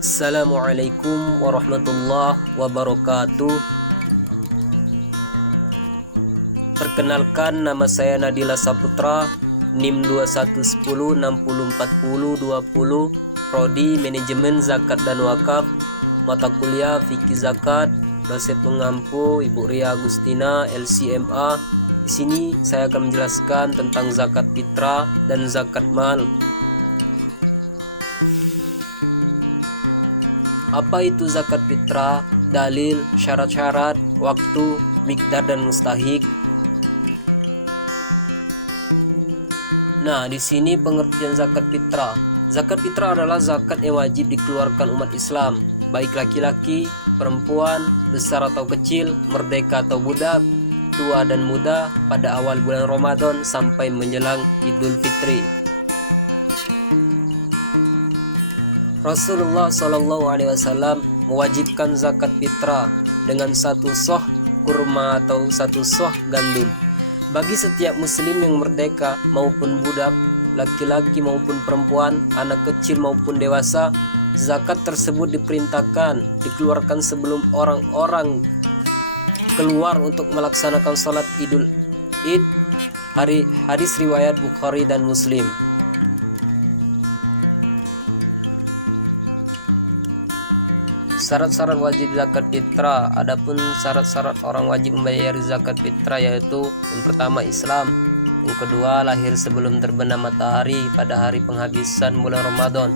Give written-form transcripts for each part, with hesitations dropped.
Assalamualaikum warahmatullahi wabarakatuh. Perkenalkan, nama saya Nadila Saputra, NIM 2110604020, Prodi Manajemen Zakat dan Wakaf, mata kuliah Fikih Zakat, dosen pengampu Ibu Ria Agustina, LCMA. Di sini saya akan menjelaskan tentang zakat fitrah dan zakat mal. Apa itu zakat fitrah? Dalil, syarat-syarat, waktu, miqdar dan mustahik. Nah, di sini pengertian zakat fitrah. Zakat fitrah adalah zakat yang wajib dikeluarkan umat Islam, baik laki-laki, perempuan, besar atau kecil, merdeka atau budak, tua dan muda, pada awal bulan Ramadan sampai menjelang Idul Fitri. Rasulullah SAW mewajibkan zakat fitrah dengan satu soh kurma atau satu soh gandum bagi setiap muslim yang merdeka maupun budak, laki-laki maupun perempuan, anak kecil maupun dewasa. Zakat tersebut diperintahkan dikeluarkan sebelum orang-orang keluar untuk melaksanakan sholat Idul Id. Hadis riwayat Bukhari dan Muslim. Syarat-syarat wajib zakat fitrah. Adapun syarat-syarat orang wajib membayar zakat fitrah yaitu: yang pertama Islam, yang kedua lahir sebelum terbenam matahari pada hari penghabisan bulan Ramadan,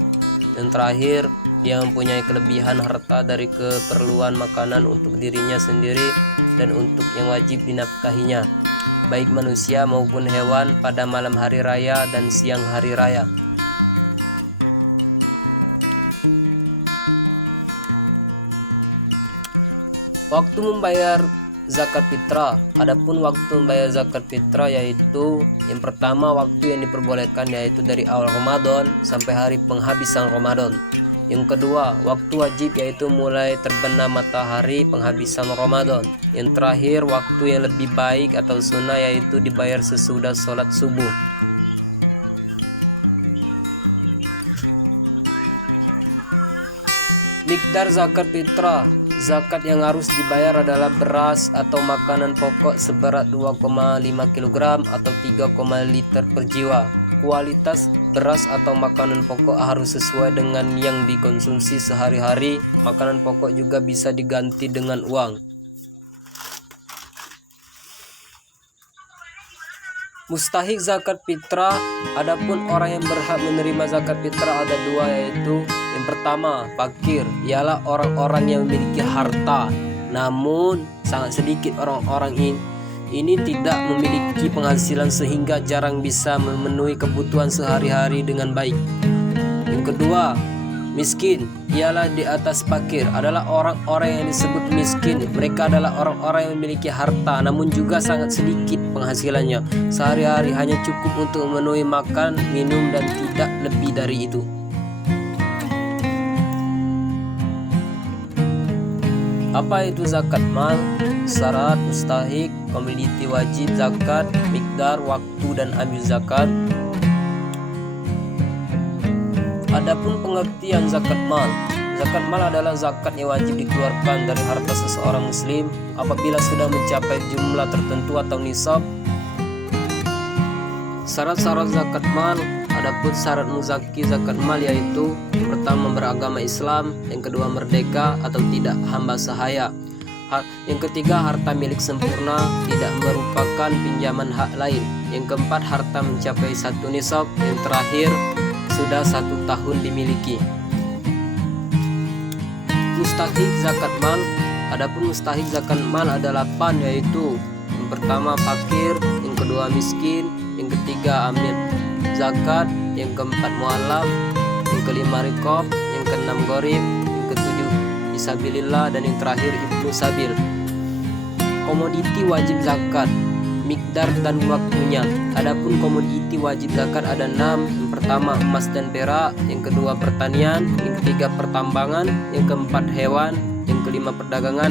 yang terakhir dia mempunyai kelebihan harta dari keperluan makanan untuk dirinya sendiri dan untuk yang wajib dinafkahinya, baik manusia maupun hewan, pada malam hari raya dan siang hari raya. Waktu membayar zakat fitrah. Adapun waktu membayar zakat fitrah yaitu: yang pertama waktu yang diperbolehkan yaitu dari awal Ramadan sampai hari penghabisan Ramadan. Yang kedua waktu wajib yaitu mulai terbenam matahari penghabisan Ramadan. Yang terakhir waktu yang lebih baik atau sunnah yaitu dibayar sesudah sholat subuh. Miqdar zakat fitrah. Zakat yang harus dibayar adalah beras atau makanan pokok seberat 2,5 kg atau 3, liter per jiwa. Kualitas beras atau makanan pokok harus sesuai dengan yang dikonsumsi sehari-hari. Makanan pokok juga bisa diganti dengan uang. Mustahik zakat fitrah. Adapun orang yang berhak menerima zakat fitrah ada dua, yaitu: yang pertama fakir, ialah orang-orang yang memiliki harta namun sangat sedikit orang-orang ini tidak memiliki penghasilan sehingga jarang bisa memenuhi kebutuhan sehari-hari dengan baik. Yang kedua miskin, ialah di atas fakir, adalah orang-orang yang disebut miskin. Mereka adalah orang-orang yang memiliki harta namun juga sangat sedikit penghasilannya. Sehari-hari hanya cukup untuk memenuhi makan, minum dan tidak lebih dari itu. Apa itu zakat mal? Syarat, mustahik, komoditi wajib zakat, miqdar, waktu dan amil zakat. Adapun pengertian zakat mal. Zakat mal adalah zakat yang wajib dikeluarkan dari harta seseorang muslim apabila sudah mencapai jumlah tertentu atau nisab. Syarat-syarat zakat mal. Adapun syarat muzaki zakat mal yaitu: yang pertama beragama Islam, yang kedua merdeka atau tidak hamba sahaya, yang ketiga harta milik sempurna, tidak merupakan pinjaman hak lain, yang keempat harta mencapai 1 nisab, yang terakhir sudah 1 tahun dimiliki. Mustahik zakat mal. Adapun mustahik zakat mal ada 8, yaitu: yang pertama fakir, yang kedua miskin, yang ketiga amil zakat, yang keempat mualaf, yang kelima riqab, yang keenam gharib, yang ketujuh fisabilillah, dan yang terakhir ibnu sabil. Komoditi wajib zakat, miqdar dan waktunya. Adapun komoditi wajib zakat ada 6. Yang pertama emas dan perak, yang kedua pertanian, yang ketiga pertambangan, yang keempat hewan, yang kelima perdagangan,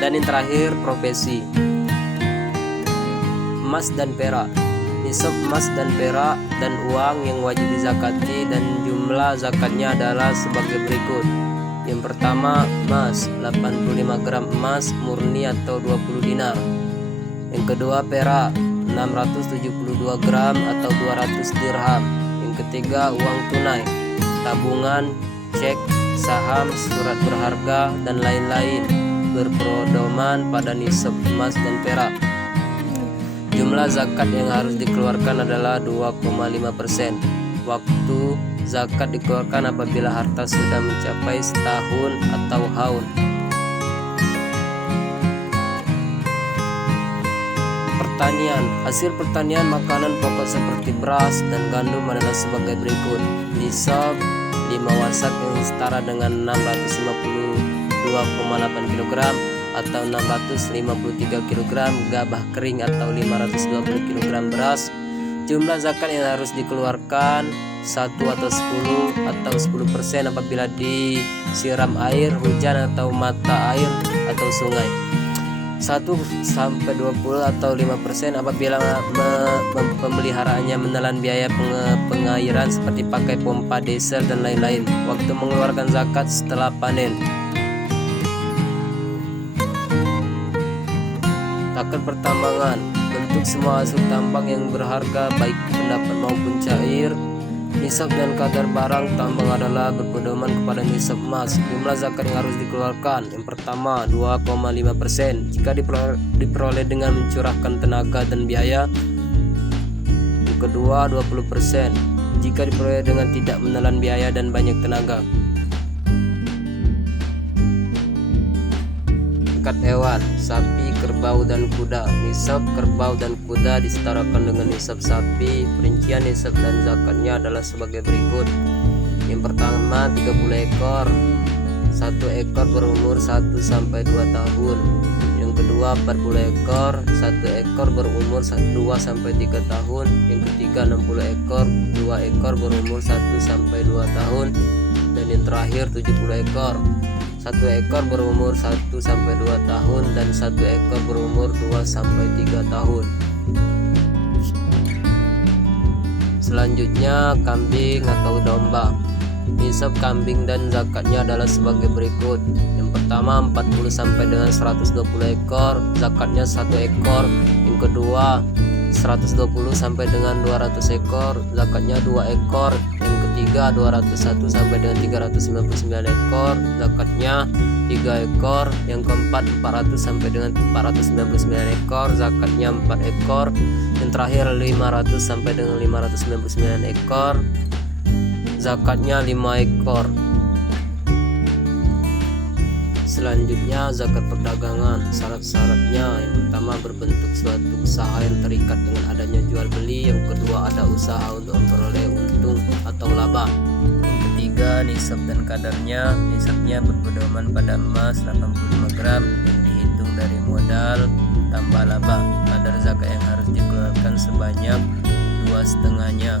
dan yang terakhir profesi. Emas dan perak. nisab emas dan perak dan uang yang wajib dizakati, dan jumlah zakatnya adalah sebagai berikut. Yang pertama, emas 85 gram emas murni atau 20 dinar. Yang kedua, perak 672 gram atau 200 dirham. Yang ketiga, uang tunai, tabungan, cek, saham, surat berharga, dan lain-lain berpedoman pada nisab emas dan perak. Jumlah zakat yang harus dikeluarkan adalah 2,5%. Waktu zakat dikeluarkan apabila harta sudah mencapai setahun atau haul. Pertanian. Hasil pertanian makanan pokok seperti beras dan gandum adalah sebagai berikut. Nisab 5 wasak yang setara dengan 652,8 kg atau 653 kg gabah kering atau 520 kg beras. Jumlah zakat yang harus dikeluarkan 1 atau 10 atau 10% apabila disiram air, hujan atau mata air atau sungai. 1 sampai 20 atau 5% apabila pemeliharaannya menelan biaya pengairan seperti pakai pompa diesel dan lain-lain. Waktu mengeluarkan zakat setelah panen. Zakat pertambangan. Bentuk semua hasil tambang yang berharga baik pendapat maupun cair. Nisab dan kadar barang tambang adalah berpedoman kepada nisab emas. Jumlah zakat yang harus dikeluarkan. Yang pertama, 2,5% jika diperoleh dengan mencurahkan tenaga dan biaya. Yang kedua, 20% jika diperoleh dengan tidak menelan biaya dan banyak tenaga. Zakat hewan, sapi, kerbau, dan kuda. Nisab kerbau dan kuda disetarakan dengan nisab sapi. Perincian nisab dan zakatnya adalah sebagai berikut. Yang pertama, 30 ekor. 1 ekor berumur 1 sampai 2 tahun. Yang kedua, 40 ekor. 1 ekor berumur 2 sampai 3 tahun. Yang ketiga, 60 ekor. 2 ekor berumur 1 sampai 2 tahun. Dan yang terakhir, 70 ekor. 1 ekor berumur 1 sampai 2 tahun dan 1 ekor berumur 2 sampai 3 tahun. Selanjutnya, kambing atau domba. Nisab kambing dan zakatnya adalah sebagai berikut. Yang pertama, 40 sampai dengan 120 ekor, zakatnya 1 ekor. Yang kedua, 120 sampai dengan 200 ekor, zakatnya 2 ekor. Yang ketiga, 201 sampai dengan 399 ekor, zakatnya 3 ekor. Yang keempat, 400 sampai dengan 499 ekor, zakatnya 4 ekor. Yang terakhir, 500 sampai dengan 599 ekor, zakatnya 5 ekor. Selanjutnya, zakat perdagangan. Syarat-syaratnya, yang pertama, berbentuk suatu usaha yang terikat dengan adanya jual beli. Yang kedua, ada usaha untuk memperoleh untung atau laba. Yang ketiga, nisab dan kadarnya. Nisabnya berpedoman pada emas 85 gram yang dihitung dari modal tambah laba. Kadar zakat yang harus dikeluarkan sebanyak 2,5-nya.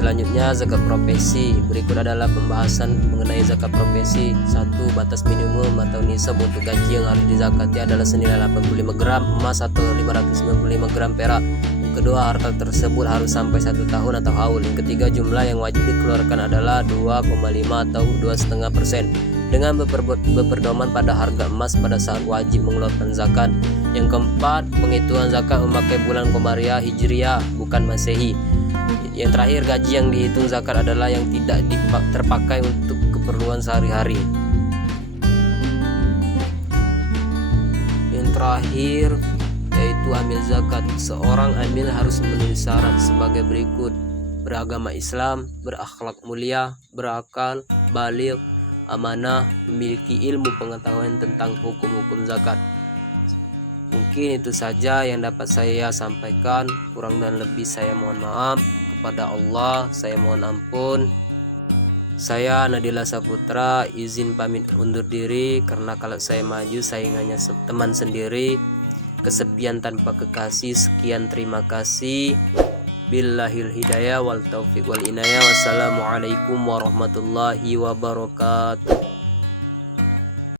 Selanjutnya, zakat profesi. Berikut adalah pembahasan mengenai zakat profesi. 1. Batas minimum atau nisab untuk gaji yang harus dizakati adalah senilai 85 gram emas atau 595 gram perak. Yang kedua, harta tersebut harus sampai 1 tahun atau haul. Yang ketiga, jumlah yang wajib dikeluarkan adalah 2,5 atau 2,5% dengan berpedoman pada harga emas pada saat wajib mengeluarkan zakat. Yang keempat, penghitungan zakat memakai bulan Komariah Hijriah bukan Masehi. Yang terakhir, gaji yang dihitung zakat adalah yang tidak terpakai untuk keperluan sehari-hari. Yang terakhir yaitu amil zakat. Seorang amil harus memenuhi syarat sebagai berikut: beragama Islam, berakhlak mulia, berakal, baligh, amanah, memiliki ilmu pengetahuan tentang hukum-hukum zakat. Mungkin itu saja yang dapat saya sampaikan. Kurang dan lebih saya mohon maaf. Kepada Allah saya mohon ampun. Saya Nadila Saputra izin pamit undur diri karena kalau saya maju saingannya teman sendiri. Kesepian tanpa kekasih. Sekian, terima kasih. Billahil hidayah wal taufiq wal inayah. Wassalamualaikum warahmatullahi wabarakatuh.